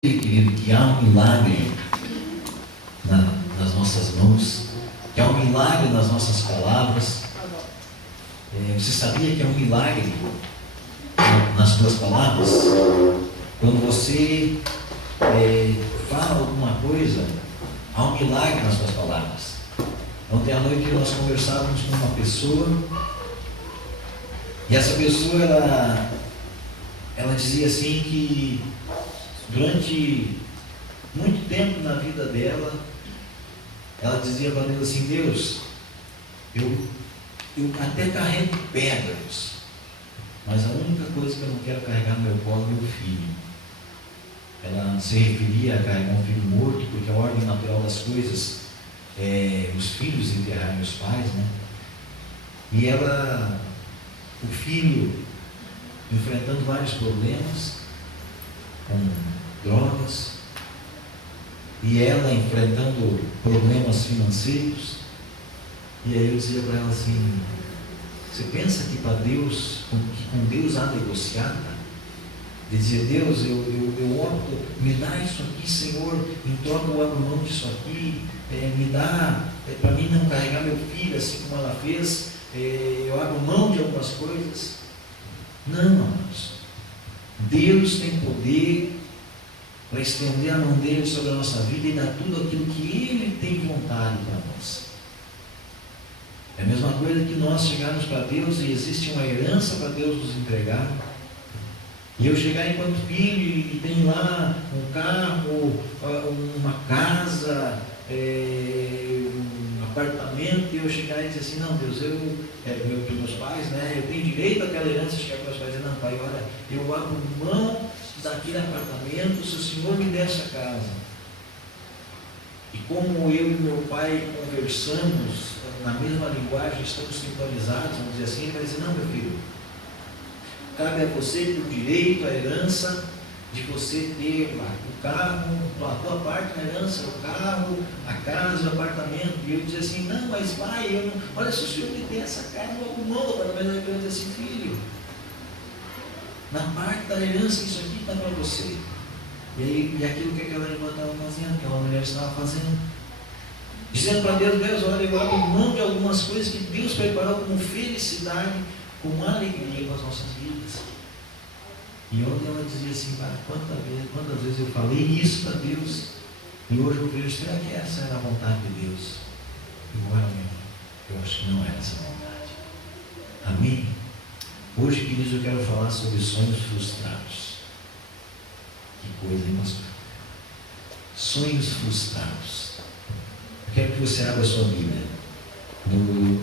Querido, que há um milagre nas nossas mãos, que há um milagre nas nossas palavras. Você sabia que há um milagre nas tuas palavras? Quando você fala alguma coisa, há um milagre nas tuas palavras. Ontem à noite nós conversávamos com uma pessoa, e essa pessoa ela dizia assim que durante muito tempo na vida dela, ela dizia para Deus assim: Deus, eu até carrego pedras, mas a única coisa que eu não quero carregar no meu colo é meu filho. Ela se referia a carregar um filho morto, porque a ordem natural das coisas é os filhos enterrarem os pais, né? E ela, o filho, enfrentando vários problemas, com drogas, e ela enfrentando problemas financeiros. E aí eu dizia para ela assim: você pensa que para Deus, que com Deus há negociata? Dizia: Deus, eu opto, me dá isso aqui, Senhor, em troca eu abro mão disso aqui, me dá, para mim não carregar meu filho, assim como ela fez, eu abro mão de algumas coisas. Não, amados. Deus tem poder para estender a mão dele sobre a nossa vida e dar tudo aquilo que ele tem vontade para nós. É a mesma coisa que nós chegarmos para Deus e existe uma herança para Deus nos entregar, e eu chegar enquanto filho e tem lá um carro, uma casa, um apartamento, e eu chegar e dizer assim: não, Deus, meus pais, né, eu tenho direito àquela herança, chegar para os pais e dizer: não, pai, olha, eu abro mão daquele apartamento se o Senhor me der essa casa. E como eu e meu pai conversamos na mesma linguagem, estamos sintonizados, vamos dizer assim, ele vai dizer: não, meu filho, cabe a você por direito a herança de você ter lá o carro, a tua parte na herança, o carro, a casa, o apartamento. E eu dizia assim: não, mas pai, olha, se o Senhor me der essa casa, eu abro mão do apartamento. Eu dizia assim: filho, na parte da herança, isso aqui está para você. E aquilo que aquela irmã estava fazendo, aquela mulher estava fazendo, dizendo para Deus: Deus, olha, eu abro mão de algumas coisas que Deus preparou como felicidade, como alegria para as nossas vidas. E ontem ela dizia assim: quantas vezes eu falei isso para Deus, e hoje eu vejo, será que essa era a vontade de Deus? Eu acho que não era essa a vontade. Amém? Hoje, queridos, eu quero falar sobre sonhos frustrados. Que coisa, hein, pastor? Sonhos frustrados. Eu quero que você abra a sua Bíblia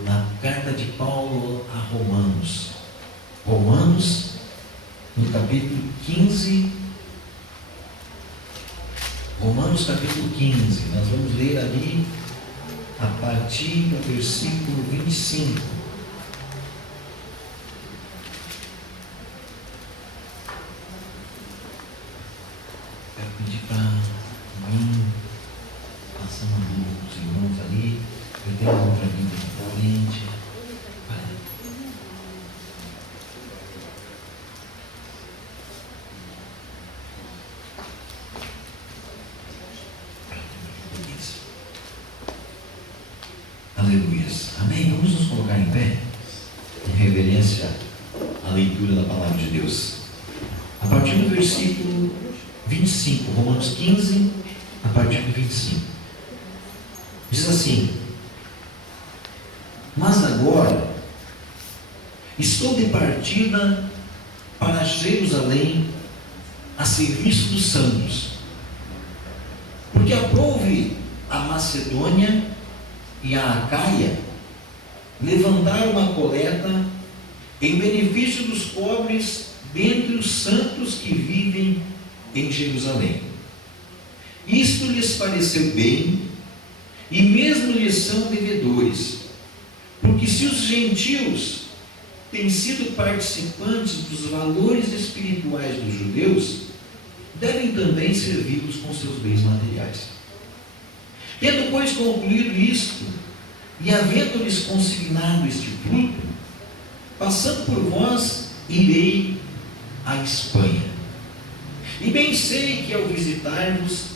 na carta de Paulo a Romanos. Romanos, no capítulo 15. Romanos, capítulo 15. Nós vamos ler ali a partir do versículo 25. Pedir para mim passar uma Bíblia para os irmãos ali. Eu tenho uma outra Bíblia na frente. Aleluia. Amém? Vamos nos colocar em pé em reverência à leitura da palavra de Deus. A partir do versículo 25, Romanos 15, a partir do 25. Diz assim: mas agora estou de partida para Jerusalém a serviço dos santos, porque aprouve a Macedônia e a Acaia levantar uma coleta em benefício dos pobres dentre os santos que vivem em Jerusalém. Isto lhes pareceu bem, e mesmo lhes são devedores, porque se os gentios têm sido participantes dos valores espirituais dos judeus, devem também servi-los com seus bens materiais. Tendo, pois, concluído isto, e havendo-lhes consignado este fruto, passando por vós, irei à Espanha. E bem sei que ao visitar-vos,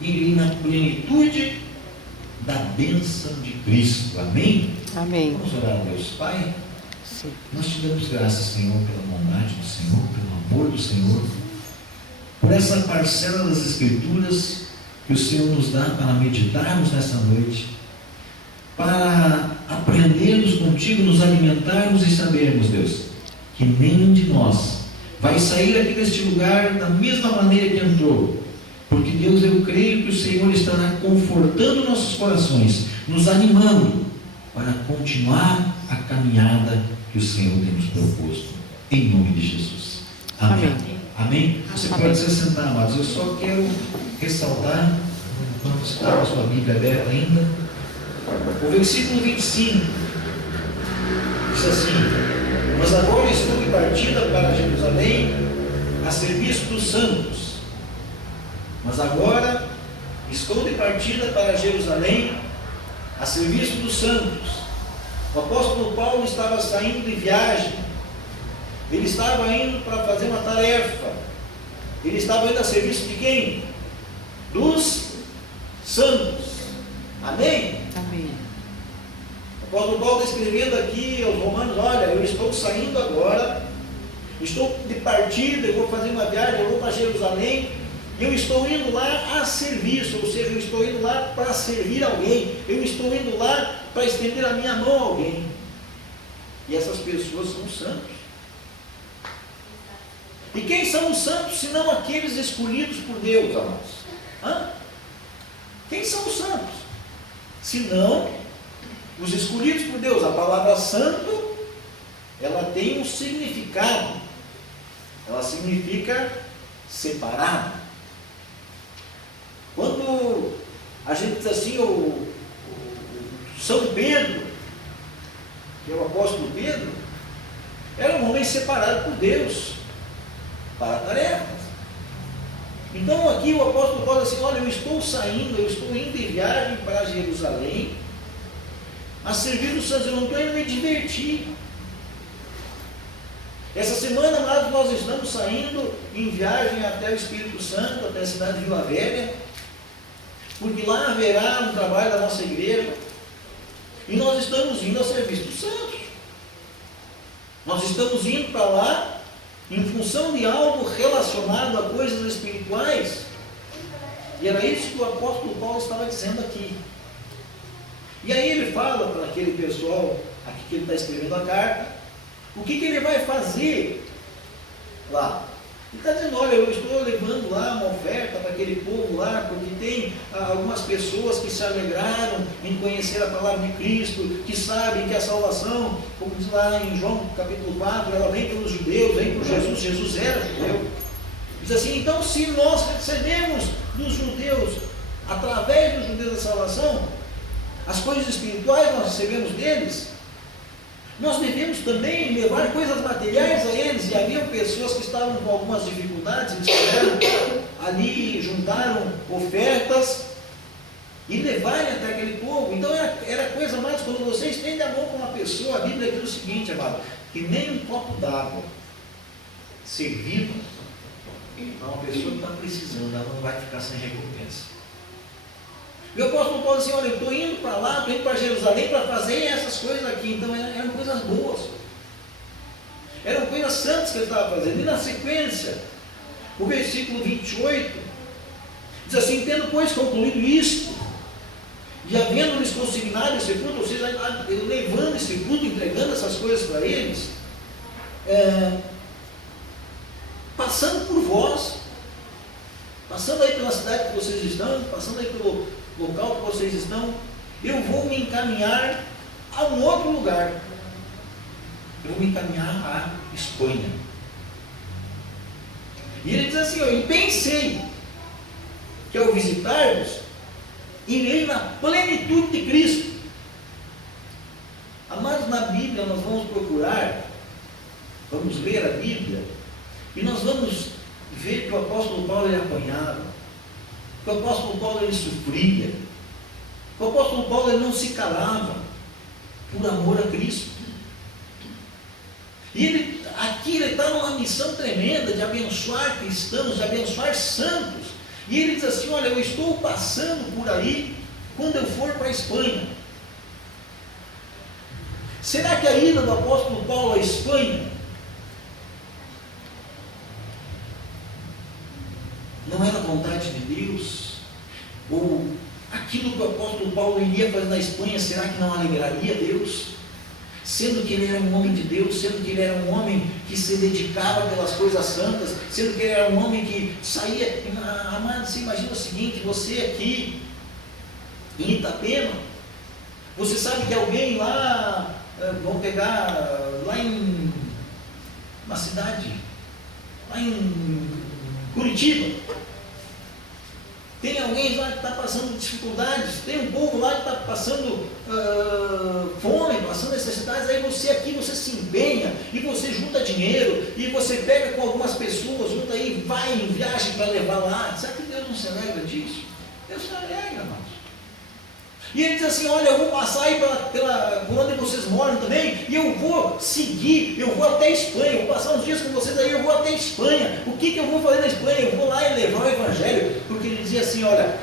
irei na plenitude da bênção de Cristo. Amém? Amém. Vamos orar a Deus. Pai, Sim. nós te damos graças, Senhor, pela bondade do Senhor, pelo amor do Senhor, por essa parcela das Escrituras que o Senhor nos dá para meditarmos nessa noite, para aprendermos contigo, nos alimentarmos e sabermos, Deus, que nenhum de nós vai sair aqui deste lugar da mesma maneira que entrou, porque, Deus, eu creio que o Senhor estará confortando nossos corações, nos animando para continuar a caminhada que o Senhor tem nos proposto, em nome de Jesus. Amém. Amém. Amém? Você Amém. pode se sentar, amados. Eu só quero ressaltar, enquanto está com a sua Bíblia aberta ainda, o versículo 25 diz assim: mas agora estou de partida para Jerusalém a serviço dos santos. Mas agora estou de partida para Jerusalém a serviço dos santos. O apóstolo Paulo estava saindo de viagem. Ele estava indo para fazer uma tarefa. Ele estava indo a serviço de quem? Dos santos. Amém? Amém. O apóstolo Paulo está escrevendo aqui aos Romanos: olha, eu estou saindo agora, estou de partida, eu vou fazer uma viagem, eu vou para Jerusalém, e eu estou indo lá a serviço, ou seja, eu estou indo lá para servir alguém, eu estou indo lá para estender a minha mão a alguém. E essas pessoas são santos. E quem são os santos, senão aqueles escolhidos por Deus, amados? Quem são os santos? Senão os escolhidos por Deus. A palavra santo, ela tem um significado. Ela significa separado. Quando a gente diz assim, o São Pedro, que é o apóstolo Pedro, era um homem separado por Deus para tarefas. Então aqui o apóstolo Paulo diz assim: olha, eu estou saindo, eu estou indo em viagem para Jerusalém a servir os santos, eu não estou indo me divertir. Essa semana nós estamos saindo em viagem até o Espírito Santo, até a cidade de Vila Velha, porque lá haverá um trabalho da nossa igreja, e nós estamos indo a serviço dos santos. Nós estamos indo para lá em função de algo relacionado a coisas espirituais. E era isso que o apóstolo Paulo estava dizendo aqui. E aí ele fala para aquele pessoal, aqui que ele está escrevendo a carta, o que ele vai fazer lá. Ele está dizendo: olha, eu estou levando lá uma oferta para aquele povo lá, porque tem algumas pessoas que se alegraram em conhecer a palavra de Cristo, que sabem que a salvação, como diz lá em João capítulo 4, ela vem pelos judeus, vem por Jesus. Jesus era judeu. Diz assim: então, se nós recebemos dos judeus, através dos judeus a salvação, as coisas espirituais nós recebemos deles, nós devemos também levar coisas materiais a eles. E havia pessoas que estavam com algumas dificuldades, eles fizeram ali, juntaram ofertas e levarem até aquele povo. Então era coisa mais, quando você estende a mão para uma pessoa, a Bíblia diz o seguinte, amado, que nem um copo d'água servido a uma pessoa que está precisando, ela não vai ficar sem recompensa. E o apóstolo Paulo disse: olha, eu estou indo para lá, estou indo para Jerusalém para fazer essas coisas aqui. Então eram coisas boas, eram coisas santas que ele estava fazendo. E na sequência, o versículo 28 diz assim: tendo pois concluído isto, e havendo-lhes consignado esse fruto, ou seja, levando esse fruto, entregando essas coisas para eles, passando por vós, passando aí pela cidade que vocês estão, passando aí pelo local que vocês estão, eu vou me encaminhar a um outro lugar. Eu vou me encaminhar à Espanha. E ele diz assim: e pensei que ao visitar-vos, irei na plenitude de Cristo. Amados, na Bíblia nós vamos procurar, vamos ler a Bíblia, e nós vamos ver que o apóstolo Paulo ele apanhava, que o apóstolo Paulo ele sofria, que o apóstolo Paulo ele não se calava por amor a Cristo. E aqui ele está numa missão tremenda de abençoar cristãos, de abençoar santos. E ele diz assim: olha, eu estou passando por aí quando eu for para a Espanha. Será que a ida do apóstolo Paulo à Espanha não era vontade de Deus? Ou aquilo que o apóstolo Paulo iria fazer na Espanha, será que não alegraria Deus? Sendo que ele era um homem de Deus, sendo que ele era um homem que se dedicava pelas coisas santas, sendo que ele era um homem que saía. Amado, você imagina o seguinte: você aqui em Itapema, você sabe que alguém lá, vamos pegar lá em uma cidade, lá em Curitiba, tem alguém lá que está passando dificuldades, tem um povo lá que está passando fome, passando necessidades. Aí você aqui, você se empenha e você junta dinheiro e você pega com algumas pessoas, junta aí, vai em viagem para levar lá. Será que Deus não se alegra disso? Deus se alegra, irmãos. E ele diz assim: olha, eu vou passar aí por onde vocês moram também, e eu vou seguir, eu vou até a Espanha, eu vou passar uns dias com vocês aí, eu vou até a Espanha. O que eu vou fazer na Espanha? Eu vou lá e levar o Evangelho, porque ele dizia assim: olha,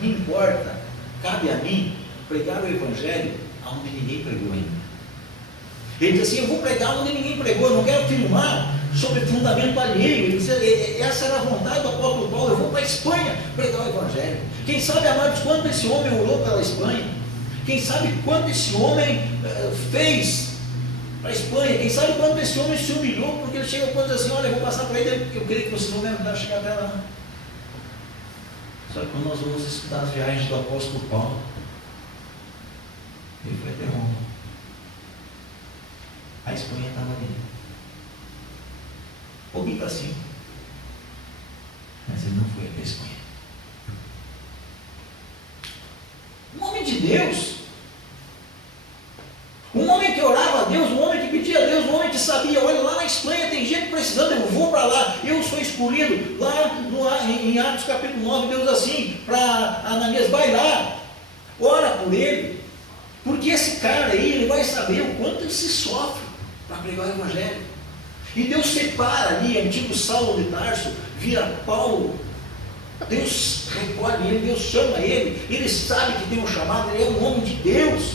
me importa, cabe a mim pregar o Evangelho aonde ninguém pregou ainda. Ele diz assim: eu vou pregar onde ninguém pregou, eu não quero filmar sobre fundamento alheio. Ele dizia, essa era a vontade do apóstolo Paulo: eu vou para a Espanha pregar o Evangelho. Quem sabe, amados, quanto esse homem orou pela Espanha? Quem sabe quanto esse homem fez para a Espanha? Quem sabe quanto esse homem se humilhou, porque ele chega a dizer assim: olha, eu vou passar para ele, eu creio que vocês vão me ajudar a chegar até lá. Só que quando nós vamos estudar as viagens do apóstolo Paulo, ele foi até Roma. A Espanha estava ali, um pouquinho para cima, mas ele não foi até a Espanha. Um homem de Deus, um homem que orava a Deus, um homem que pedia a Deus, um homem que sabia: olha, lá na Espanha tem gente precisando, eu vou para lá, eu sou escolhido. Lá em Atos capítulo 9, Deus assim para Ananias: vai lá, ora por ele, porque esse cara aí, ele vai saber o quanto ele se sofre para pregar o Evangelho. E Deus separa ali, antigo Saulo de Tarso, vira Paulo. Deus recolhe ele, Deus chama ele sabe que tem um chamado, ele é um homem de Deus.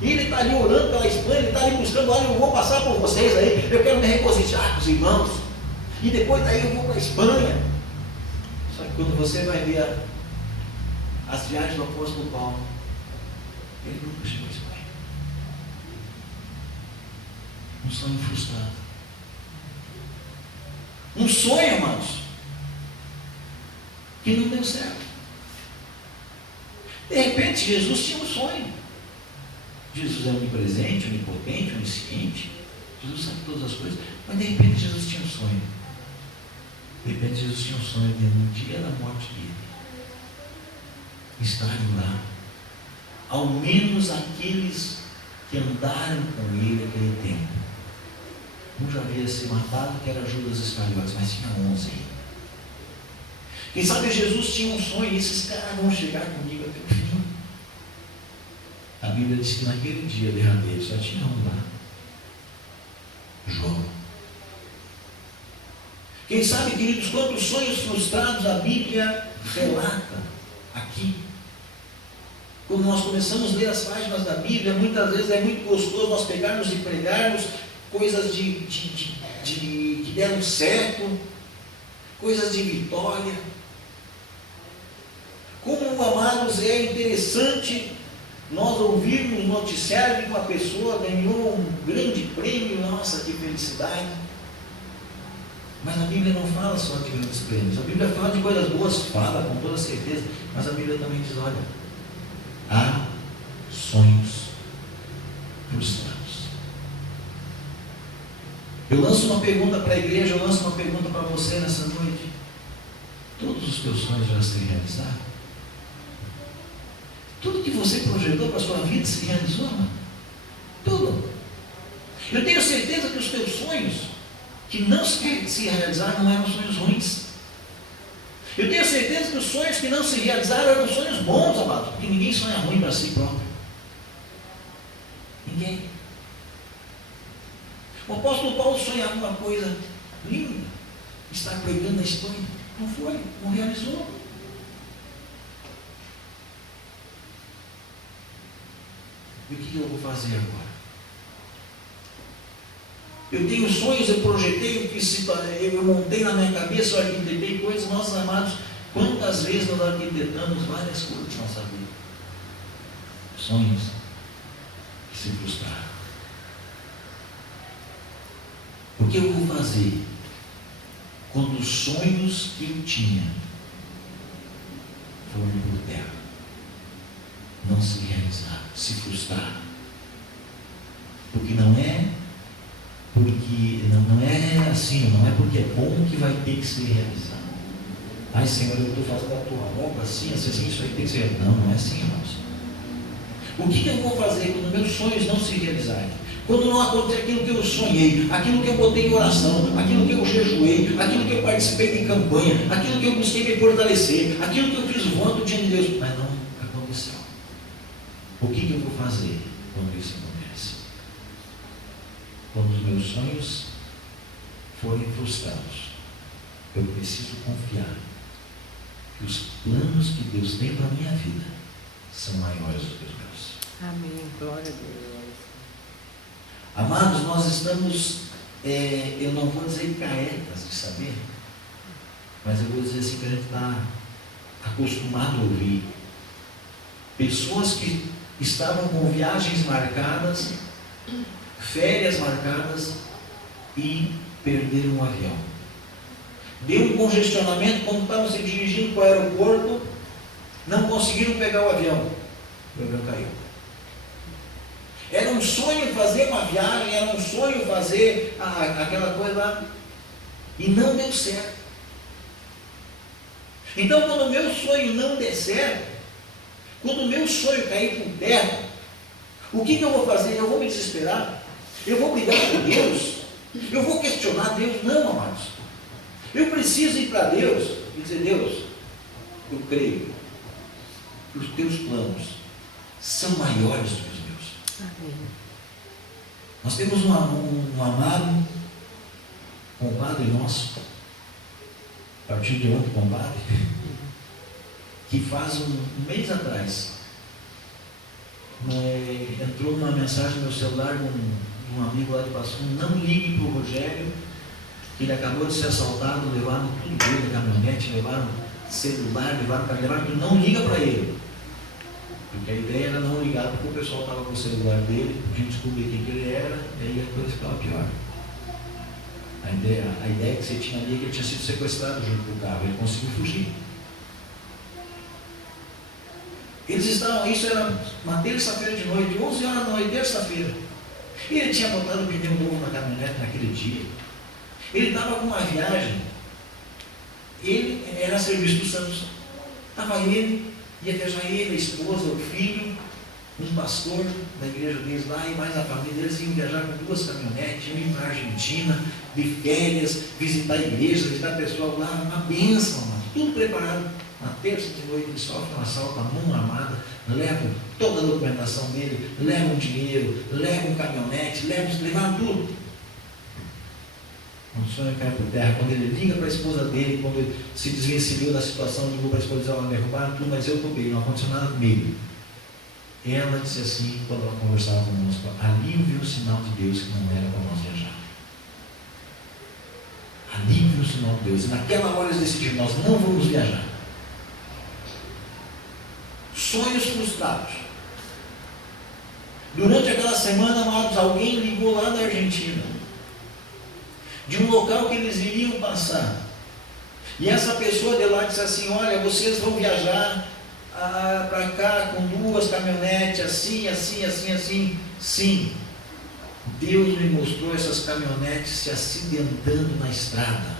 E ele está ali orando pela Espanha, ele está ali buscando: olha, eu vou passar por vocês aí, eu quero me reconciliar com os irmãos. E depois daí eu vou para a Espanha. Só que quando você vai ver as viagens do apóstolo Paulo, ele nunca chegou à Espanha. Um sonho frustrado. Um sonho, irmãos, que não deu certo. De repente, Jesus tinha um sonho. Jesus é onipresente, onipotente, onisciente. Jesus sabe todas as coisas. Mas de repente, Jesus tinha um sonho. De repente, Jesus tinha um sonho de, no dia da morte dele, estarem lá, ao menos aqueles que andaram com ele naquele tempo. Um já havia se matado, que era Judas Iscariotes, mas tinha 11 aí. Quem sabe Jesus tinha um sonho: e esses caras vão chegar comigo até o fim. A Bíblia diz que naquele dia derradeiro só tinha um lá: João. Quem sabe, queridos, quantos sonhos frustrados a Bíblia relata aqui. Quando nós começamos a ler as páginas da Bíblia, muitas vezes é muito gostoso nós pegarmos e pregarmos coisas que deram certo, coisas de vitória. Como, amados, é interessante nós ouvirmos um noticiário de que uma pessoa ganhou um grande prêmio. Nossa, que felicidade! Mas a Bíblia não fala só de grandes prêmios. A Bíblia fala de coisas boas, fala com toda certeza, mas a Bíblia também diz: olha, há sonhos frustrados. Eu lanço uma pergunta para a igreja, eu lanço uma pergunta para você nessa noite: todos os teus sonhos já se realizaram? Tudo que você projetou para a sua vida se realizou, mano? Tudo. Eu tenho certeza que os teus sonhos que não se realizaram não eram sonhos ruins. Eu tenho certeza que os sonhos que não se realizaram eram sonhos bons, amados, porque ninguém sonha ruim para si próprio. Ninguém. O apóstolo Paulo sonhava uma coisa linda, estar pregando na Espanha. Não foi, não realizou. E o que eu vou fazer agora? Eu tenho sonhos, eu projetei, eu montei na minha cabeça, eu arquitetei coisas, nossos amados. Quantas vezes nós arquitetamos várias coisas na nossa vida? Sonhos que se frustraram. O que eu vou fazer quando os sonhos que eu tinha foram por terra? Não se realizaram, se frustraram. Porque não é assim, não é porque é bom que vai ter que ser realizado. Ai, Senhor, eu estou fazendo a tua obra assim, assim, isso aí tem que ser. Não é assim, irmãos. O que eu vou fazer quando meus sonhos não se realizarem? Quando não acontecer aquilo que eu sonhei, aquilo que eu botei em oração, aquilo que eu jejuei, aquilo que eu participei de campanha, aquilo que eu busquei me fortalecer, aquilo que eu fiz voto diante de Deus, mas não aconteceu. O que eu vou fazer quando isso acontece? Quando os meus sonhos forem frustrados, eu preciso confiar que os planos que Deus tem para a minha vida são maiores do que os meus. Amém, glória a Deus. Amados, nós estamos, eu não vou dizer caretas de saber, mas eu vou dizer assim que a gente está acostumado a ouvir pessoas que estavam com viagens marcadas, férias marcadas e perderam o avião. Deu um congestionamento quando estavam se dirigindo para o aeroporto, não conseguiram pegar o avião. O avião caiu. Era um sonho fazer uma viagem, era um sonho fazer aquela coisa lá, e não deu certo. Então, quando o meu sonho não der certo, quando o meu sonho cair por terra, o que eu vou fazer? Eu vou me desesperar? Eu vou brigar com Deus? Eu vou questionar Deus? Não, amados. Eu preciso ir para Deus e dizer: Deus, eu creio que os teus planos são maiores do que os meus. Amém. Nós temos um amado compadre nosso, a partir de ontem, compadre, que faz um mês atrás entrou uma mensagem no meu celular de um amigo lá de Passo Fundo: não ligue para o Rogério, que ele acabou de ser assaltado, levaram tudo dele, caminhonete, levaram celular, levaram tudo, não liga para ele. Porque a ideia era não ligar, porque o pessoal estava com o celular dele, a gente descobrir quem que ele era, e aí a coisa ficava pior. A ideia que você tinha ali é que ele tinha sido sequestrado junto com o carro, ele conseguiu fugir. Eles estavam, isso era uma terça-feira de noite, 11 horas da noite, terça-feira. E ele tinha botado o pneu novo na caminhonete naquele dia. Ele estava com uma viagem, ele era serviço do Santos. Estava ele, ia viajar ele, a esposa, o filho, um pastor da igreja deles lá, e mais a família deles iam viajar com 2 caminhonetes, iam ir para a Argentina, de férias, visitar a igreja, visitar pessoal lá, uma bênção, tudo preparado. Na terça de noite ele sofre um assalto, a mão armada, levam toda a documentação dele, levam dinheiro, levam caminhonete, levaram tudo. O sonho cai por terra. Quando ele liga para a esposa dele, quando ele se desvencilhou da situação, ligou para a esposa e disse: me derrubaram tudo, mas eu estou bem, não aconteceu nada comigo. Ela disse assim, quando ela conversava conosco: ali eu vi o sinal de Deus que não era para nós viajar. Ali eu vi o sinal de Deus. E naquela hora eles decidiram: nós não vamos viajar. Sonhos frustrados. Durante aquela semana, amados, alguém ligou lá da Argentina, de um local que eles iriam passar. E essa pessoa de lá disse assim: olha, vocês vão viajar para cá com 2 caminhonetes, assim, assim, assim, assim. Sim, Deus me mostrou essas caminhonetes se acidentando na estrada.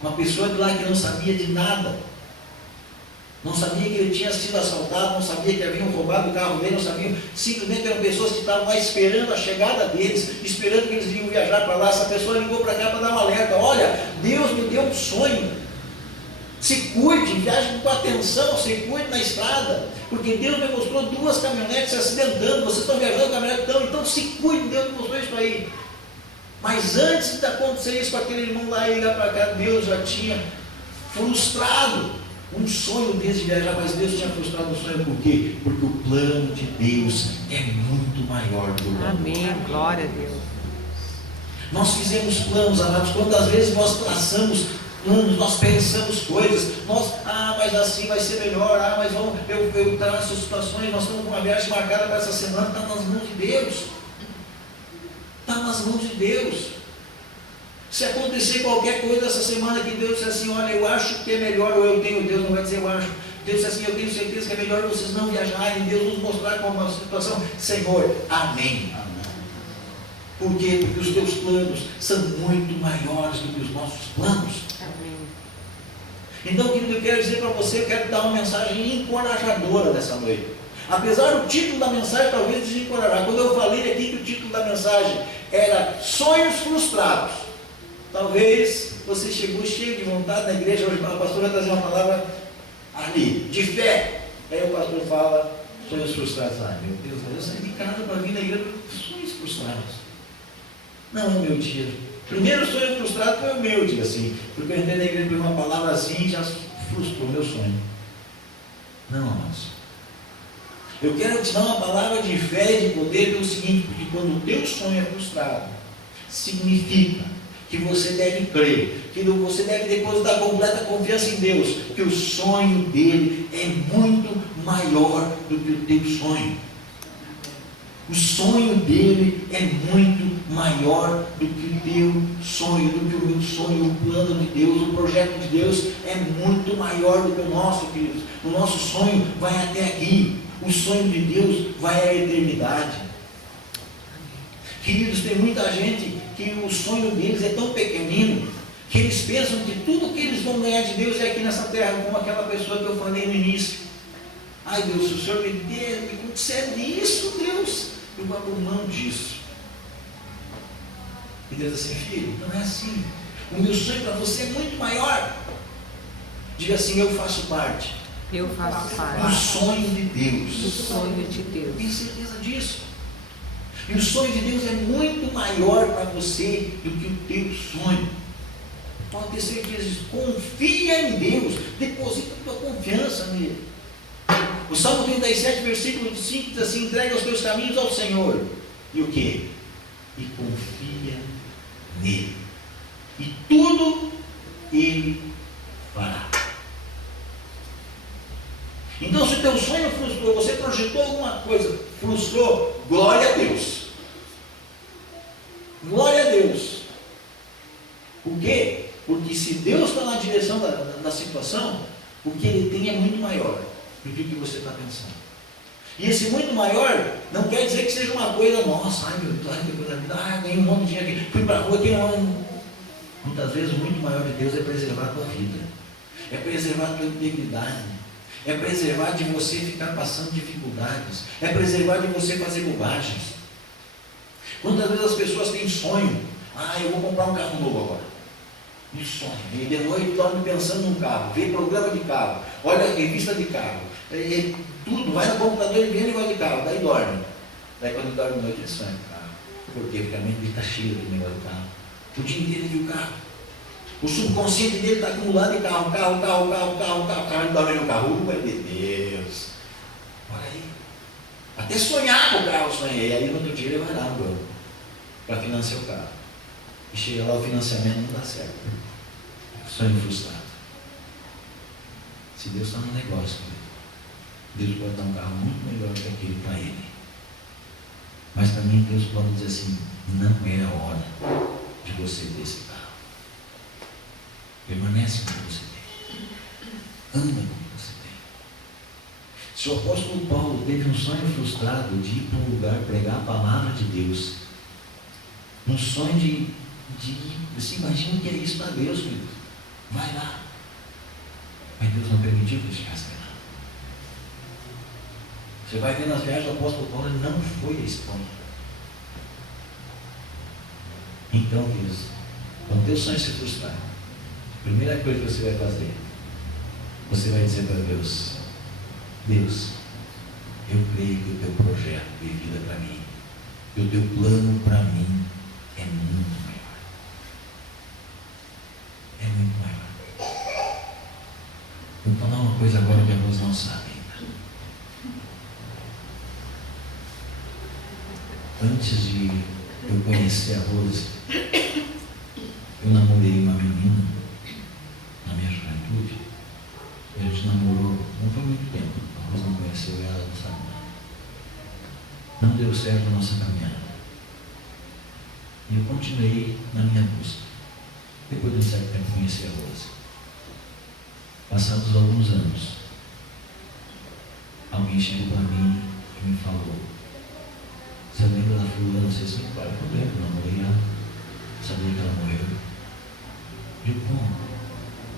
Uma pessoa de lá que não sabia de nada, não sabia que ele tinha sido assaltado, não sabia que haviam roubado o carro dele, não sabiam, simplesmente eram pessoas que estavam lá esperando a chegada deles, esperando que eles iam viajar para lá. Essa pessoa ligou para cá para dar um alerta: olha, Deus me deu um sonho, se cuide, viaje com atenção, se cuide na estrada, porque Deus me mostrou 2 caminhonetes se acidentando, vocês estão viajando com a caminhonete, então se cuide, Deus me mostrou isso aí. Mas antes de acontecer isso com aquele irmão lá, ele ia para cá, Deus já tinha frustrado um sonho desse de viajar, mas Deus tinha frustrado o sonho por quê? Porque o plano de Deus é muito maior do que o plano. Amém. Glória a Deus. Nós fizemos planos, amados, quantas vezes nós traçamos planos, nós pensamos coisas, mas assim vai ser melhor, mas eu traço situações, nós estamos com uma viagem marcada para essa semana, está nas mãos de Deus. Está nas mãos de Deus. Se acontecer qualquer coisa essa semana que Deus disse assim, olha, eu acho que é melhor, ou eu tenho, Deus não vai dizer eu acho, Deus disse assim, eu tenho certeza que é melhor vocês não viajarem, Deus nos mostrar como é a situação, Senhor, amém. Por quê? Porque os teus planos são muito maiores do que os nossos planos. Amém. Então, querido, eu quero dizer para você, eu quero dar uma mensagem encorajadora nessa noite. Apesar do título da mensagem talvez desencorajar, quando eu falei aqui que o título da mensagem era Sonhos Frustrados, talvez você chegou cheio de vontade na igreja, hoje o pastor vai trazer uma palavra ali, de fé. Aí o pastor fala, sonhos frustrados. Ai meu Deus, mas eu saí de casa para vir na igreja, sonhos frustrados. Não é o meu dia. Primeiro sonho frustrado foi o meu dia, assim, porque eu entrei na igreja por uma palavra assim e já frustrou o meu sonho. Não, amados. Eu quero te dar uma palavra de fé e de poder pelo seguinte, porque quando o teu sonho é frustrado, significa que você deve crer, que você deve depositar completa confiança em Deus, que o sonho dele é muito maior do que o teu sonho. O sonho dele é muito maior do que o teu sonho, do que o meu sonho, o plano de Deus, o projeto de Deus é muito maior do que o nosso, queridos. O nosso sonho vai até aqui, o sonho de Deus vai à eternidade. Queridos, tem muita gente que o sonho deles é tão pequenino, que eles pensam que tudo que eles vão ganhar de Deus é aqui nessa terra, como aquela pessoa que eu falei no início. Ai Deus, se o Senhor me concede isso, Deus, eu vou abrir mão disso. E Deus assim, filho, não é assim. O meu sonho para você é muito maior. Diga assim, eu faço parte. Eu faço parte do sonho de Deus. do sonho de Deus. Tenho certeza disso. E o sonho de Deus é muito maior para você do que o teu sonho. Pode ter certeza disso. Confia em Deus. Deposita a tua confiança nele. O Salmo 37, versículo 5 diz assim, entrega os teus caminhos ao Senhor. E o quê? E confia nele. E tudo ele fará. Então, se o teu sonho frustrou, você projetou alguma coisa, frustrou, glória a Deus. Glória a Deus. Por quê? Porque se Deus está na direção da situação, o que ele tem é muito maior do que o que você está pensando. E esse muito maior não quer dizer que seja uma coisa, nossa, ai meu Deus, que coisa linda, ganhei um monte de dinheiro aqui, fui para a rua aqui, muitas vezes o muito maior de Deus é preservar a tua vida, é preservar a tua integridade, é preservar de você ficar passando dificuldades, é preservar de você fazer bobagens. Quantas vezes as pessoas têm sonho, eu vou comprar um carro novo agora. E sonho, e de noite dorme pensando num carro, vê programa de carro, olha a revista de carro, tudo, vai no computador e vê negócio de carro, daí dorme. Daí quando dorme à noite ele sonha com o carro. Por quê? Porque a mente dele está cheia de negócio de carro. O dia inteiro ele viu o carro. O subconsciente dele está acumulado de carro, ele dorme no carro, meu Deus. Olha aí. Até sonhar com o carro, sonhei. Aí no outro dia ele vai lá no banco para financiar o carro. E chega lá, o financiamento não dá certo. Sonho frustrado. Se Deus está no negócio, Deus pode dar um carro muito melhor que aquele para ele. Mas também Deus pode dizer assim, não é a hora de você ter esse carro. Permanece com o que você tem. Anda com o que você tem. Se o apóstolo Paulo teve um sonho frustrado de ir para um lugar pregar a palavra de Deus, um sonho de você imagina o que é isso para Deus, querido. Vai lá. Mas Deus não permitiu que ele chegasse lá. Você vai ver nas viagens do apóstolo Paulo, ele não foi a esse ponto. Então, queridos, quando teu sonho se frustrar, a primeira coisa que você vai fazer, você vai dizer para Deus, Deus, eu creio que o teu projeto de vida para mim, que o teu plano para mim é muito maior. muito maior. Vou falar uma coisa agora que alguns não sabem. Antes de eu conhecer a Rose, eu namorei uma menina na minha juventude. A gente namorou, não foi muito tempo. A Rose não conheceu ela, não sabe nada. Não deu certo a nossa caminhada. E eu continuei na minha busca. Depois de um certo tempo conheci a Rose. Passados alguns anos, alguém chegou para mim e me falou: você lembra da fulana? Você disse: pai, eu lembro, eu namorei ela. Sabia que ela morreu. De como?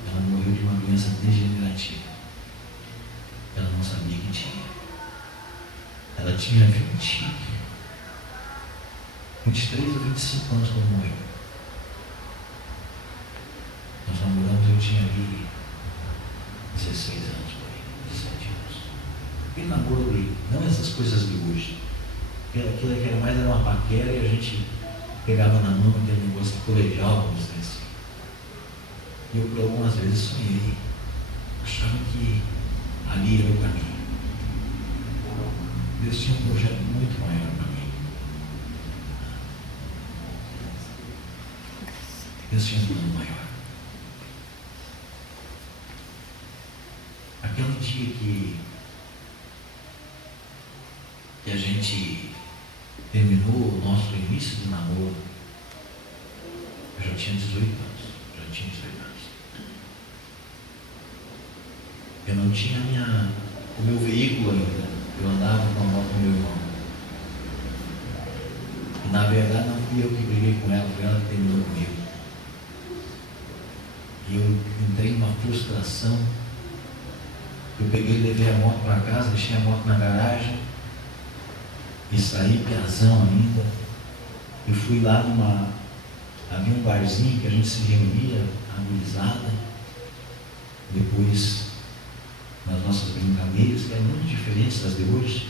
Ela morreu de uma doença degenerativa. Ela não sabia que tinha. Ela tinha 23 ou 25 anos quando morreu. Nós namoramos, eu tinha ali 16 anos, por aí, 17 anos. E namoro ali, não essas coisas de hoje. Aquilo que era mais era uma paquera e a gente pegava na mão aquele negócio de colegial, vamos dizer assim. E eu por algumas vezes sonhei, achava que ali era o caminho. Deus tinha um projeto muito maior para mim. Deus tinha um plano maior. Aquele dia que a gente terminou o nosso início de namoro, eu já tinha 18 anos. Eu não tinha o meu veículo ainda. Eu andava com a moto do meu irmão. E na verdade não fui eu que briguei com ela, foi ela que terminou comigo. E eu entrei numa frustração. Eu peguei e levei a moto para casa, deixei a moto na garagem e saí piazão ainda. Eu fui lá havia um barzinho que a gente se reunia, agorizada, depois nas nossas brincadeiras, que eram muito diferentes das de hoje.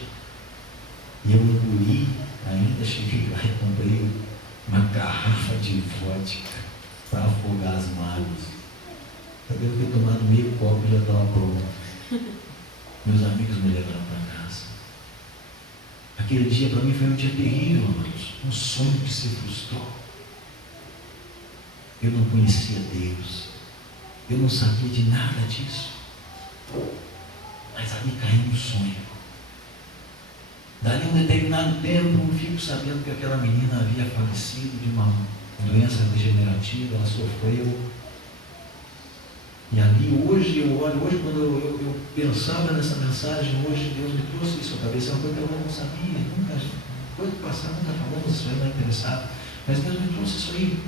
E eu engoli, ainda cheguei lá e comprei uma garrafa de vodka para afogar as mágoas. Eu devo ter tomado meio copo e já estava pronto. Meus amigos me levaram para casa. Aquele dia para mim foi um dia terrível, amados. Um sonho que se frustrou. Eu não conhecia Deus. Eu não sabia de nada disso. Mas ali caiu um sonho. Dali um determinado tempo, eu fico sabendo que aquela menina havia falecido de uma doença degenerativa, ela sofreu. E ali hoje eu olho, quando eu pensava nessa mensagem, hoje Deus me trouxe isso à cabeça, uma coisa que eu não sabia, coisa que passava, nunca falamos isso aí, não é interessado. Mas Deus me trouxe isso aí.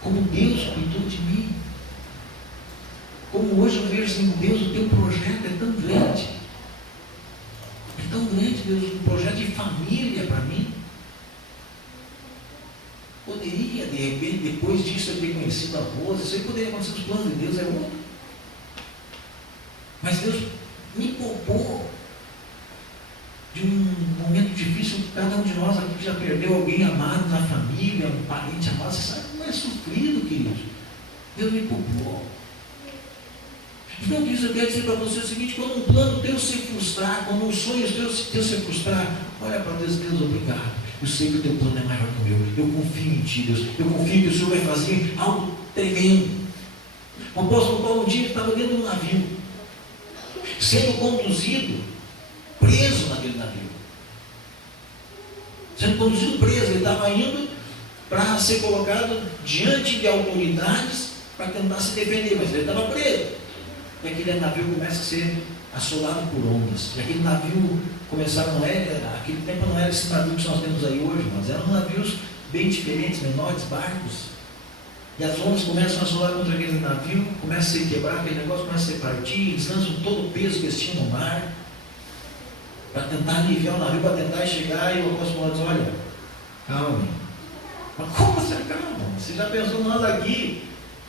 Como Deus cuidou de mim. Como hoje eu vejo assim, Deus, o teu projeto é tão grande. É tão grande, Deus, um projeto de família para mim. Poderia, de repente, depois disso eu ter conhecido a Rose, isso aí poderia acontecer, os planos de Deus é outro. Mas Deus me poupou de um momento difícil. Cada um de nós aqui já perdeu alguém amado na família, um parente amado. Você sabe como é sofrido, querido. Deus me poupou. Então, isso eu quero dizer para você o seguinte: quando um plano teu se frustrar, quando um sonho teu se frustrar, olha para Deus, Deus, obrigado. Eu sei que o teu plano é maior que o meu. Eu confio em ti, Deus. Eu confio que o Senhor vai fazer algo tremendo. O apóstolo Paulo um dia estava dentro de um navio, sendo conduzido, preso naquele navio. Sendo conduzido preso, ele estava indo para ser colocado diante de autoridades para tentar se defender, mas ele estava preso. E aquele navio começa a ser assolado por ondas. E aquele navio começava, aquele tempo não era esse navio que nós temos aí hoje, mas eram navios bem diferentes, menores, barcos. E as ondas começam a assolar contra aquele navio, começa a se quebrar, aquele negócio começa a se partir, eles lançam todo o peso que eles tinham no mar, para tentar aliviar o navio, para tentar chegar, e o apóstolo Paulo diz: olha, calma. Mas como você calma? Você já pensou nós aqui?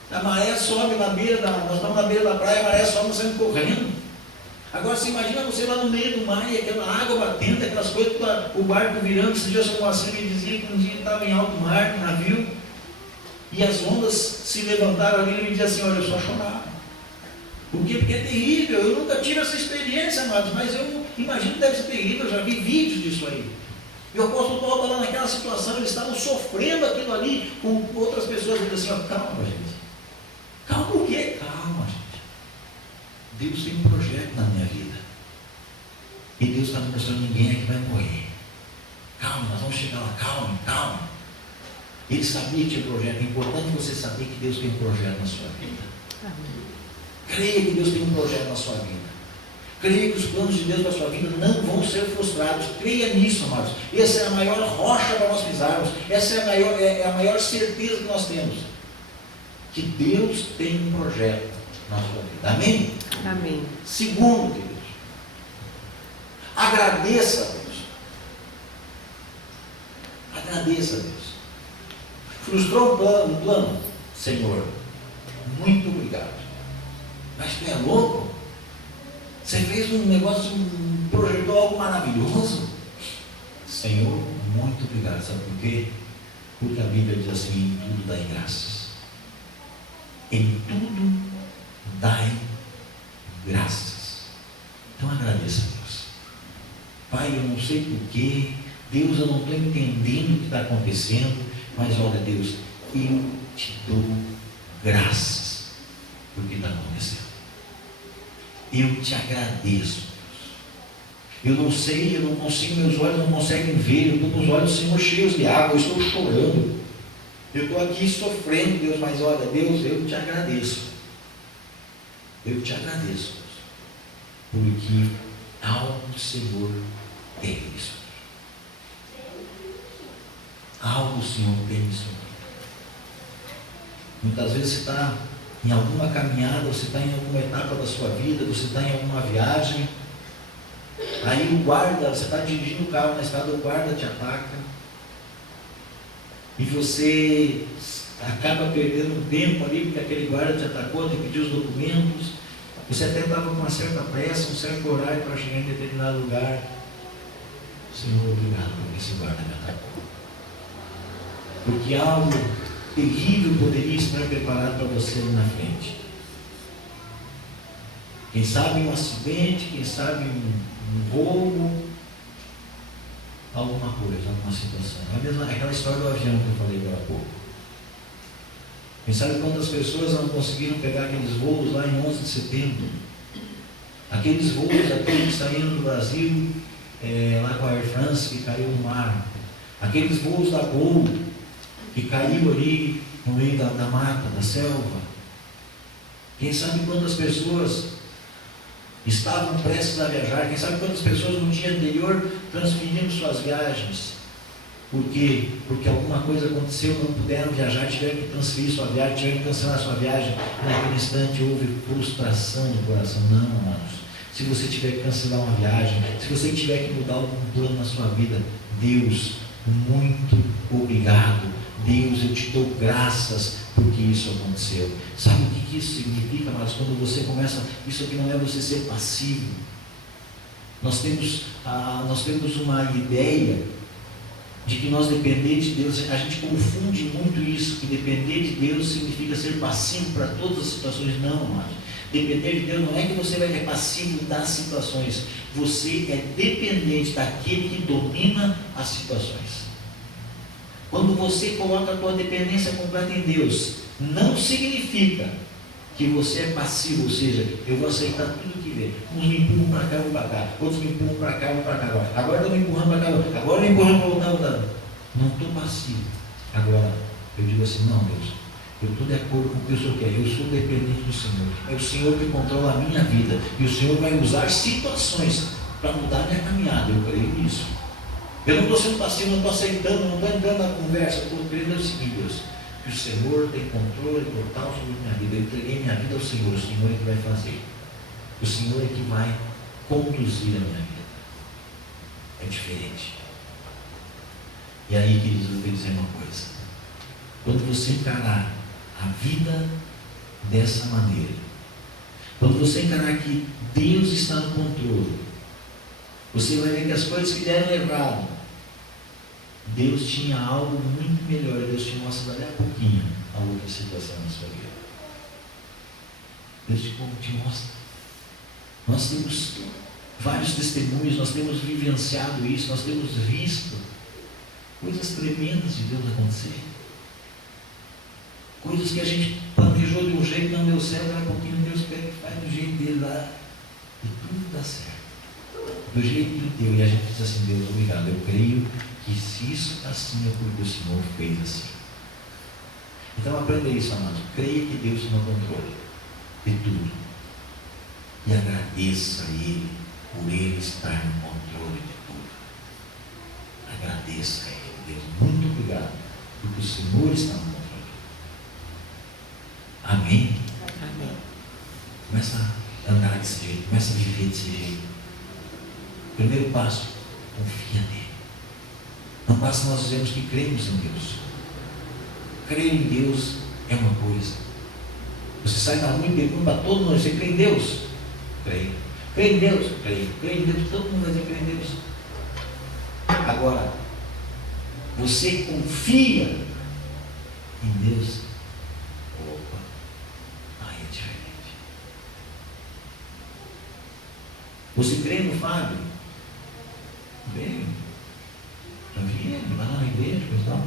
A maré sobe na beira nós estamos na beira da praia, a maré sobe, nós estamos correndo. Agora você imagina você lá no meio do mar e aquela água batendo, aquelas coisas, o barco virando. Esse dia o senhor Moacir me dizia que um dia estava em alto mar, no navio, E as ondas se levantaram ali e ele me dizia assim, olha, eu só chorava. Por quê? Porque é terrível. Eu nunca tive essa experiência, amados, mas eu imagino que deve ser terrível. Eu já vi vídeos disso aí. E o apóstolo Paulo estava naquela situação, eles estavam sofrendo aquilo ali com outras pessoas. Ele disse assim, ó, calma, gente. Calma o quê? Calma, gente. Deus tem um projeto na minha vida. E Deus está me mostrando ninguém aqui vai morrer. Calma, nós vamos chegar lá. Calma, calma. Ele sabia que tinha um projeto. É importante você saber que Deus tem um projeto na sua vida. Amém. Creia que Deus tem um projeto na sua vida. Creia que os planos de Deus para a sua vida não vão ser frustrados. Creia nisso, amados. Essa é a maior rocha para nós pisarmos. Essa é a maior certeza que nós temos. Que Deus tem um projeto na sua vida. Amém? Amém. Segundo, queridos, agradeça a Deus. Agradeça a Deus. Frustrou um plano? Senhor, muito obrigado. Mas tu é louco? Você fez um negócio, projetou algo maravilhoso? Senhor, muito obrigado. Sabe por quê? Porque a Bíblia diz assim, em tudo dai graças. Em tudo dai graças. Então agradeça a Deus. Pai, eu não sei porquê. Deus, eu não estou entendendo o que está acontecendo. Mas olha, Deus, eu te dou graças por que está acontecendo. Eu te agradeço, Deus. Eu não sei, eu não consigo, meus olhos não conseguem ver. Eu estou com os olhos, Senhor, cheios de água. Eu estou chorando. Eu estou aqui sofrendo, Deus. Mas olha, Deus, eu te agradeço. Eu te agradeço, Deus. Porque algo o Senhor tem isso. Algo o Senhor tem isso. Muitas vezes você está em alguma caminhada, você está em alguma etapa da sua vida, você está em alguma viagem, aí o guarda, você está dirigindo o carro na estrada, o guarda te ataca, e você acaba perdendo um tempo ali, porque aquele guarda te atacou, te pediu os documentos, você até estava com uma certa pressa, um certo horário para chegar em determinado lugar. Senhor, obrigado porque esse guarda me atacou. Porque algo terrível poderia estar preparado para você ali na frente. Quem sabe um acidente, quem sabe um roubo, alguma coisa, alguma situação. Aquela história do avião que eu falei agora há pouco. Quem sabe quantas pessoas não conseguiram pegar aqueles voos lá em 11 de setembro? Aqueles voos que saíram do Brasil, lá com a Air France, que caiu no mar. Aqueles voos da Gol, que caiu ali no meio da mata, da selva. Quem sabe quantas pessoas estavam prestes a viajar, quem sabe quantas pessoas no dia anterior transferiram suas viagens. Por quê? Porque alguma coisa aconteceu, não puderam viajar, tiveram que transferir sua viagem, tiveram que cancelar sua viagem. Naquele instante houve frustração no coração. Não, amados. Se você tiver que cancelar uma viagem, se você tiver que mudar algum plano na sua vida, Deus, muito obrigado. Deus, eu te dou graças porque isso aconteceu. Sabe o que isso significa, mas quando você começa, isso aqui não é você ser passivo. Nós temos uma ideia de que nós depender de Deus, a gente confunde muito isso, que depender de Deus significa ser passivo para todas as situações. Não, amados. Depender de Deus não é que você vai ser passivo das situações. Você é dependente daquele que domina as situações. Quando você coloca a tua dependência completa em Deus, não significa que você é passivo, ou seja, eu vou aceitar tudo que vem. Uns me empurram para cá, eu vou para cá. Outros me empurram para cá, eu vou para cá. Agora estão me empurrando para cá, agora me empurrando para voltar. Não estou passivo. Agora, eu digo assim, não, Deus, eu estou de acordo com o que o Senhor quer. Eu sou dependente do Senhor. É o Senhor que controla a minha vida. E o Senhor vai usar situações para mudar a minha caminhada. Eu creio nisso. Eu não estou sendo passivo, não estou aceitando, não estou entrando na conversa. Estou crendo no seguinte, Deus, que o Senhor tem controle total sobre a minha vida. Eu entreguei minha vida ao Senhor, o Senhor é que vai fazer. O Senhor é que vai conduzir a minha vida. É diferente. E aí, queridos, eu vou dizer uma coisa. Quando você encarar a vida dessa maneira, quando você encarar que Deus está no controle, você vai ver que as coisas que deram errado, Deus tinha algo muito melhor. Deus te mostra dali a pouquinho a outra situação na sua vida. Deus te mostra. Nós temos vários testemunhos, nós temos vivenciado isso, nós temos visto coisas tremendas de Deus acontecer. Coisas que a gente planejou de um jeito, não deu certo, daqui a pouquinho Deus pega e faz do jeito dele lá e tudo dá certo. Do jeito que deu, e a gente diz assim: Deus, obrigado, eu creio que se isso está assim é porque o Senhor fez assim. Então aprenda isso, amado. Creia que Deus está no controle de tudo. E agradeça a Ele por Ele estar no controle de tudo. Agradeça a Ele. Deus, muito obrigado, porque o Senhor está no controle. Amém? Amém. Começa a andar desse jeito, começa a viver desse jeito. Primeiro passo, confia nele. Não basta nós dizermos que cremos em Deus. Crer em Deus é uma coisa. Você sai na rua e pergunta para todo mundo: você crê em Deus? Creio. Crê em Deus? Creio. Crê em Deus? Todo mundo vai dizer crê em Deus. Agora, você confia em Deus? Opa, aí é diferente. Você crê no Fábio? Creio. Já vi ele lá na igreja, coisa tal.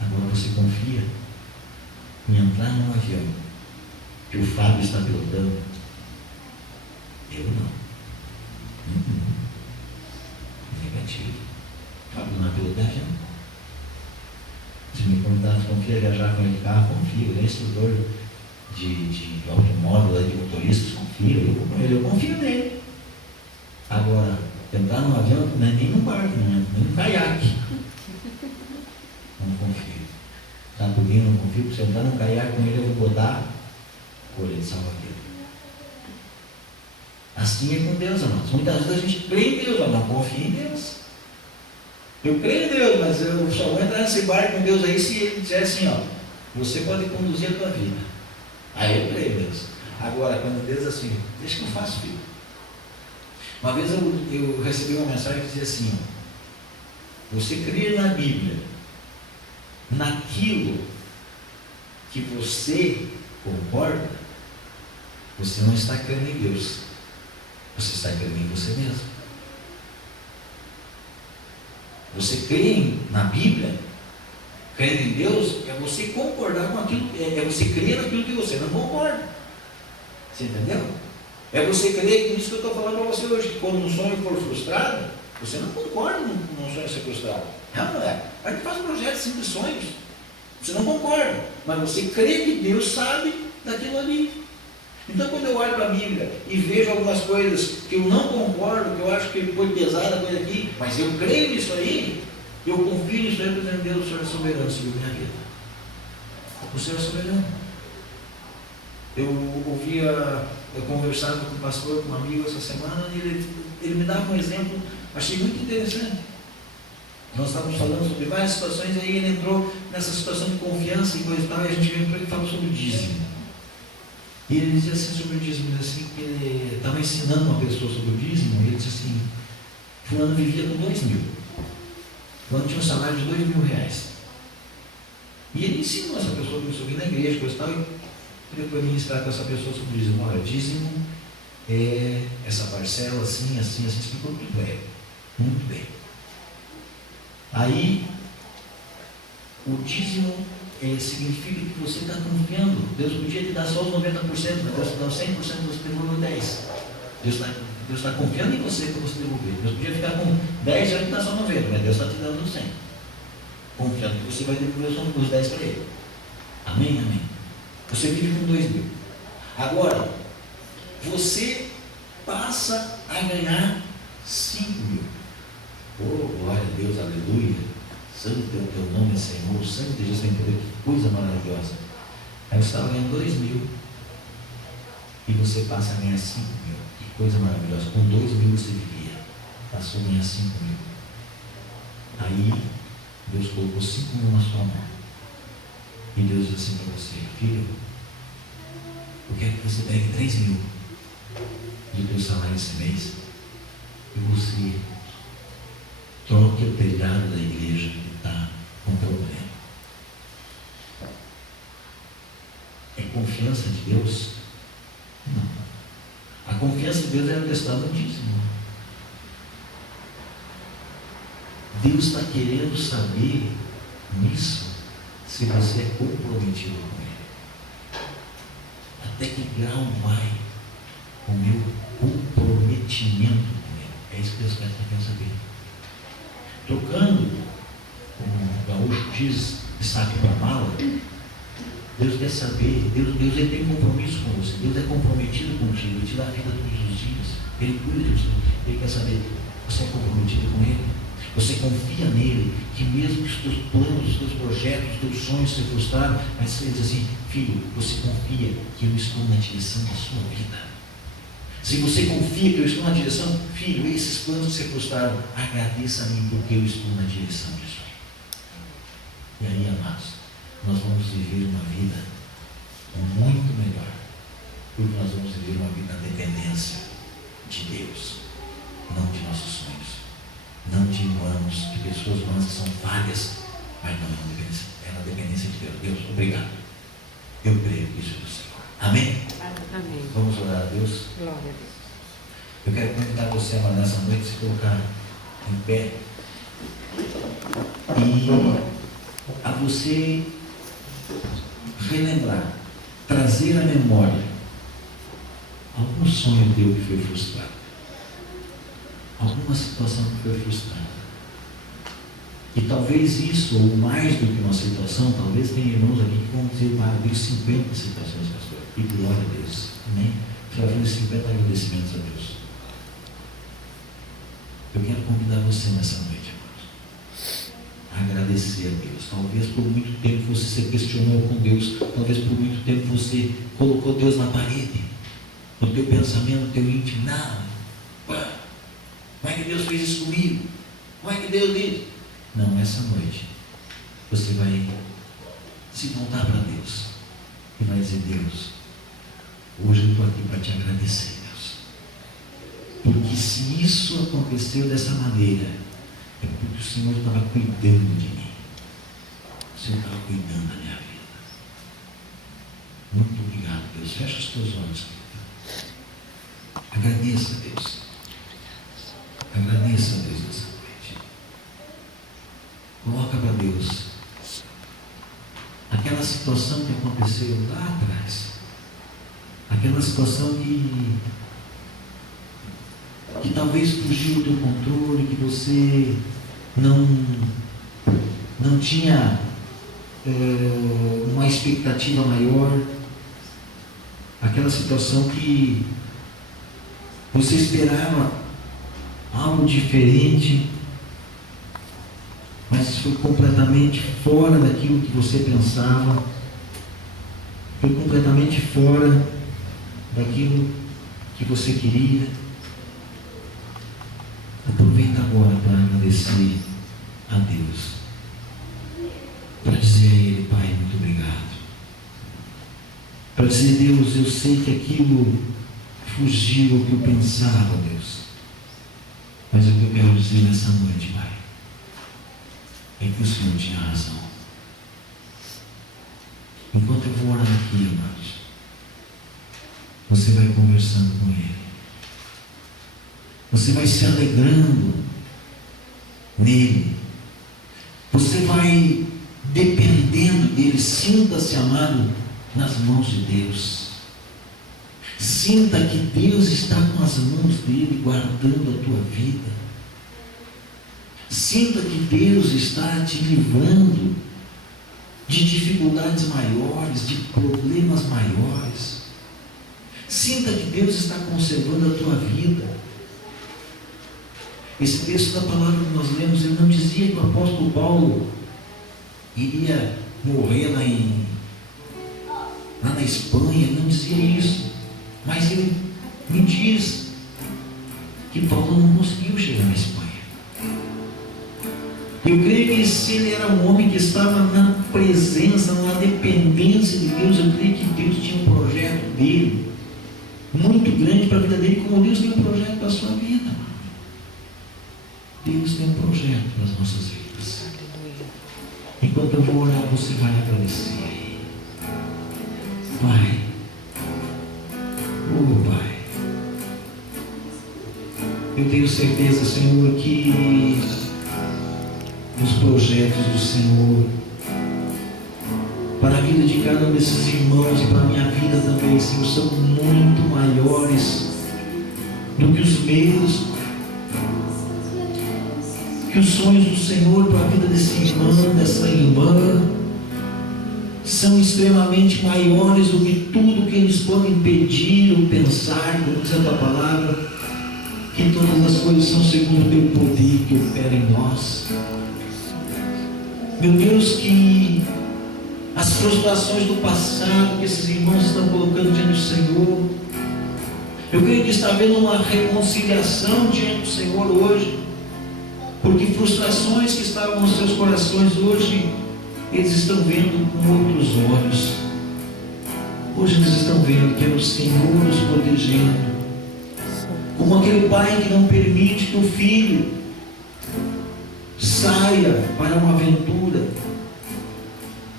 Agora você confia em entrar num avião que o Fábio está pilotando? Eu não. Negativo. Fábio não é piloto de avião. Se me perguntar se confia em viajar com ele de carro, confio. Ele é instrutor de automóvel, de motoristas, confio. Eu confio nele. Agora, entrar num avião não é nem num barco, não é nem num caiaque. Não confio. Sabe por que eu não confio? Porque se eu entrar num caiaque com ele, eu vou botar colher de salva-vida. Assim é com Deus, amados. Muitas vezes a gente crê em Deus, mas não confia em Deus. Eu creio em Deus, mas eu só vou entrar nesse barco com Deus aí se Ele disser assim: ó, você pode conduzir a tua vida. Aí eu creio em Deus. Agora, quando Deus diz assim: deixa que eu faço, filho. Uma vez eu recebi uma mensagem que dizia assim: você crê na Bíblia, naquilo que você concorda, você não está crendo em Deus, você está crendo em você mesmo. Você crê na Bíblia, crer em Deus, é você concordar com aquilo, é você crer naquilo que você não concorda. Você entendeu? É você crer, que isso que eu estou falando para você hoje, que quando um sonho for frustrado, você não concorda num sonho ser frustrado. Não é? A gente faz um projeto simples de sonhos. Você não concorda, mas você crê que Deus sabe daquilo ali. Então, quando eu olho para a Bíblia e vejo algumas coisas que eu não concordo, que eu acho que foi pesada a coisa aqui, mas eu creio nisso aí, eu confio nisso aí, dizendo: Deus, o Senhor é soberano sobre a minha vida. O Senhor é soberano. Eu conversava com um pastor, com um amigo essa semana, e ele me dava um exemplo, achei muito interessante. Nós estávamos falando sobre várias situações, e aí ele entrou nessa situação de confiança e coisa e tal, e a gente veio para ele falar sobre o dízimo. E ele dizia assim sobre o dízimo, assim, que ele estava ensinando uma pessoa sobre o dízimo, e ele disse assim: fulano vivia com 2.000. Fulano tinha um salário de R$2.000. E ele ensinou essa pessoa, começou a vir na igreja, coisa e tal, e ele foi ministrar com essa pessoa sobre o dízimo. Olha, dízimo é essa parcela assim, assim, assim, explicou tudo bem. Muito bem. Aí, o dízimo significa que você está confiando. Deus podia te dar só os 90%, mas Deus te dá 100%, você devolveu 10%. Deus está confiando em você para você devolver. Deus podia ficar com 10% e te dar só 90%, mas Deus está te dando 100%. Confiando que você vai devolver os 10% para Ele. Amém? Amém. Você vive com 2.000. Agora, você passa a ganhar 5.000. Oh, glória a Deus, aleluia. Santo é o teu nome, Senhor. Santo de Jesus tem poder, que coisa maravilhosa. Aí você estava ganhando 2.000 e você passa a ganhar 5.000. Que coisa maravilhosa. Com 2.000 você vivia, passou a ganhar 5.000. Aí Deus colocou 5.000 na sua mão. E Deus disse assim para você: filho, eu quero que você pegue 3.000 do teu salário esse mês e você troque o telhado da igreja que está com problema. confiança de Deus? Não. A confiança de Deus é atestada no dízimo. Deus está querendo saber nisso se você é comprometido com Ele. Até que grau vai o meu comprometimento com Ele? É isso que Deus quer saber. Trocando, como o gaúcho diz, de saco para mala, Deus quer saber, Deus ele tem compromisso com você, Deus é comprometido contigo, Ele te dá a vida todos os dias, Ele cuida de você, Ele quer saber, você é comprometido com Ele? Você confia nele, que mesmo que os teus planos, os teus projetos, os teus sonhos se frustraram, mas ele diz assim, filho, você confia que eu estou na direção da sua vida. Se você confia que eu estou na direção, filho, esses planos que se frustraram, agradeça a mim porque eu estou na direção disso. E aí, amados, nós vamos viver uma vida muito melhor, porque nós vamos viver uma vida na dependência de Deus, não de nossos sonhos. Não de humanos, de pessoas humanas que são falhas, mas não é na dependência de Deus. Deus, obrigado. Eu creio que isso é do Senhor. Amém? Amém. Vamos orar a Deus. Glória a Deus. Eu quero convidar você a nessa noite se colocar em pé e a você relembrar, trazer à memória algum sonho teu que foi frustrado. Alguma situação que foi frustrada. E talvez isso, ou mais do que uma situação, talvez tenha irmãos aqui que vão dizer, Deus, 50 situações, pastor. E glória a Deus. Amém? Já viu 50 agradecimentos a Deus. Eu quero convidar você nessa noite, irmãos, a agradecer a Deus. Talvez por muito tempo você se questionou com Deus. Talvez por muito tempo você colocou Deus na parede. No teu pensamento, no teu íntimo. Não. Como é que Deus fez isso comigo? Como é que Deus disse? Não, essa noite você vai se voltar para Deus e vai dizer, Deus, hoje eu estou aqui para te agradecer, Deus. Porque se isso aconteceu dessa maneira, é porque o Senhor estava cuidando de mim. O Senhor estava cuidando da minha vida. Muito obrigado, Deus. Fecha os teus olhos. Agradeça, Deus. Agradeça a Deus nessa noite. Coloca para Deus aquela situação que aconteceu lá atrás. Aquela situação que talvez fugiu do teu controle, que você não tinha uma expectativa maior. Aquela situação que você esperava algo diferente, mas foi completamente fora daquilo que você pensava, foi completamente fora daquilo que você queria. Aproveita agora para agradecer a Deus, para dizer a Ele, Pai, muito obrigado, para dizer, Deus, eu sei que aquilo fugiu do que eu pensava, Deus. Mas o que eu quero dizer nessa noite, Pai, é que o Senhor tinha razão. Enquanto eu vou orar aqui, amados, você vai conversando com Ele. Você vai se alegrando nele. Você vai dependendo dele. Sinta-se, amado, nas mãos de Deus. Sinta que Deus está com as mãos dele guardando a tua vida. Sinta que Deus está te livrando de dificuldades maiores, de problemas maiores. Sinta que Deus está conservando a tua vida. Esse texto da palavra que nós lemos, ele não dizia que o apóstolo Paulo iria morrer lá na Espanha, ele não dizia isso. Mas ele me diz que Paulo não conseguiu chegar na Espanha. Eu creio que se ele era um homem que estava na presença, na dependência de Deus, eu creio que Deus tinha um projeto dele, muito grande para a vida dele, como Deus tem um projeto para a sua vida. Deus tem um projeto para as nossas vidas. Enquanto eu vou orar, você vai agradecer. Pai, eu tenho certeza, Senhor, que os projetos do Senhor para a vida de cada um desses irmãos e para a minha vida também, Senhor, são muito maiores do que os meus, que os sonhos do Senhor para a vida desse irmão, dessa irmã, são extremamente maiores do que tudo que eles podem pedir ou pensar, como diz a tua palavra, que todas as coisas são segundo o teu poder que opera em nós. Meu Deus, que as frustrações do passado que esses irmãos estão colocando diante do Senhor, eu creio que está havendo uma reconciliação diante do Senhor hoje, porque frustrações que estavam nos seus corações hoje, eles estão vendo com outros olhos. Hoje eles estão vendo que é o Senhor os protegendo, como aquele pai que não permite que o filho saia para uma aventura,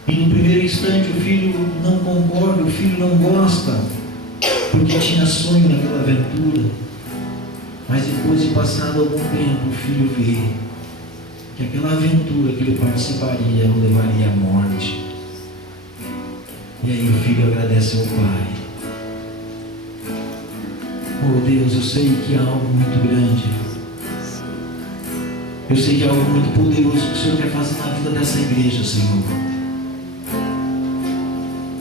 e no primeiro instante o filho não concorda, o filho não gosta, porque tinha sonho naquela aventura, mas depois de passado algum tempo o filho vê que aquela aventura que ele participaria o levaria à morte, e aí o filho agradece ao pai. Oh Deus, eu sei que há algo muito grande, eu sei que há algo muito poderoso que o Senhor quer fazer na vida dessa igreja, Senhor.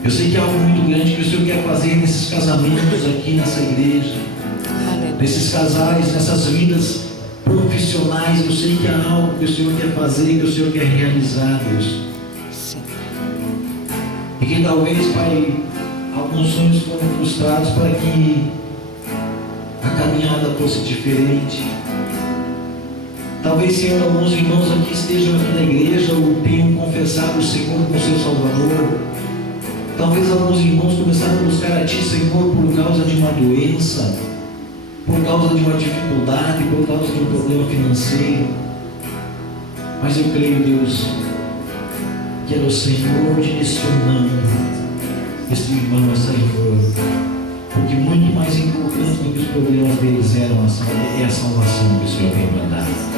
Eu sei que há algo muito grande que o Senhor quer fazer nesses casamentos aqui nessa igreja, nesses casais, nessas vidas profissionais. Eu sei que há algo que o Senhor quer fazer, que o Senhor quer realizar, Deus. E que talvez, Pai, alguns sonhos foram frustrados para que a caminhada fosse diferente. Talvez, Senhor, alguns irmãos aqui estejam aqui na igreja ou tenham confessado o Senhor como seu Salvador. Talvez alguns irmãos começaram a buscar a Ti, Senhor, por causa de uma doença, por causa de uma dificuldade, por causa de um problema financeiro. Mas eu creio, Deus, que era o Senhor direcionando esse irmão, essa irmã, porque muito mais importante do que os problemas deles é a salvação que o Senhor tem mandado.